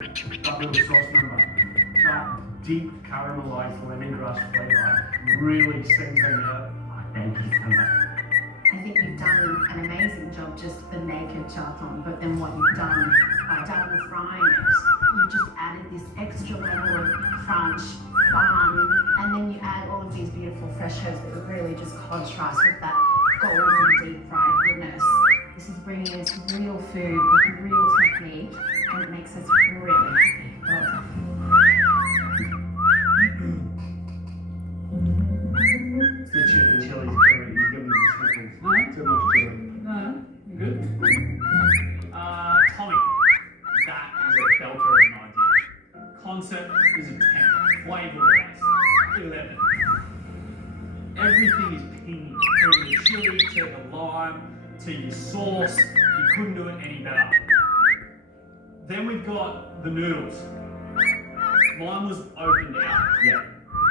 That little sauce number, that deep caramelized lemongrass flavor really sinks in there. Thank you so much. I think you've done an amazing job just the naked charton, but then what you've done by double frying it, you just added this extra level of crunch, fun, and then you add all of these beautiful fresh herbs that really just contrast with that golden deep fried goodness. This is bringing us real food with real technique, and it makes us really happy. Well done. It's the chili's great. You give me the sniffles. Too much chili. No, I'm good. Tommy, that is a belter of an idea. Concept is a 10. Flavor-wise, 11. Everything is pinging. From the chili to the lime to your sauce. You couldn't do it any better. Then we've got the noodles. Mine was opened out. Yeah.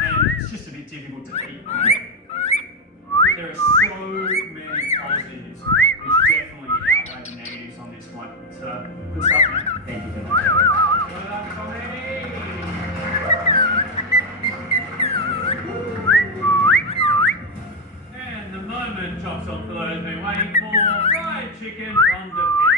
And it's just a bit difficult to eat. But there are so many positives which definitely outweigh the negatives on this one. So, good stuff, man. Thank you very much. Well done, Tommy! And the moment chops off for those been waiting for, fried chicken from the pit.